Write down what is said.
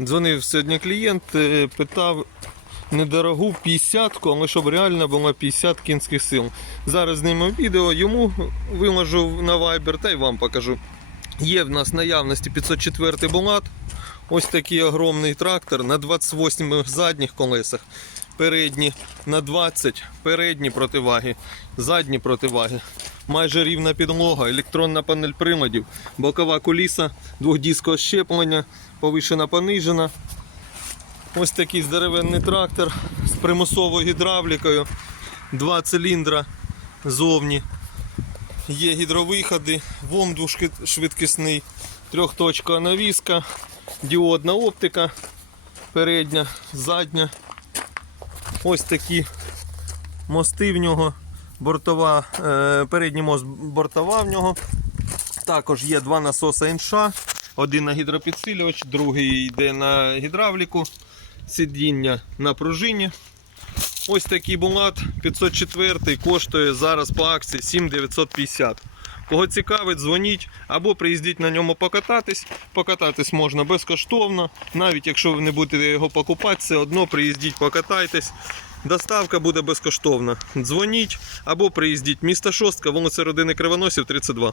Дзвонив сьогодні клієнт, е, питав недорогу 50-ку, але щоб реально було 50 кінських сил. Зараз знімемо відео, йому виложу на Viber та й вам покажу. Є в нас наявності 504 булат. Ось такий огромний трактор на 28 задніх колесах. Передні на 20, передні противаги, задні противаги. Майже рівна підлога, електронна панель приладів, бокова куліса, двохдіскове щеплення, повишена понижена. Ось такий здоровенний трактор з примусовою гідравлікою, два циліндра зовні. Є гідровиходи, ВОМ двошвидкісний, трьохточкова навіска, діодна оптика, передня, задня. Ось такі мости в нього, бортова, е, передній мост бортова в нього. Також є два насоси НШ, один на гідропідсилювач, другий йде на гідравліку, сидіння на пружині. Ось такий булат 504 коштує зараз по акції 7950. Кого цікавить, дзвоніть або приїздіть на ньому покататись. Покататись можна безкоштовно. Навіть якщо ви не будете його покупати, все одно приїздіть, покатайтесь. Доставка буде безкоштовна. Дзвоніть або приїздіть. Місто Шостка, вулиця Родини Кривоносів, 32.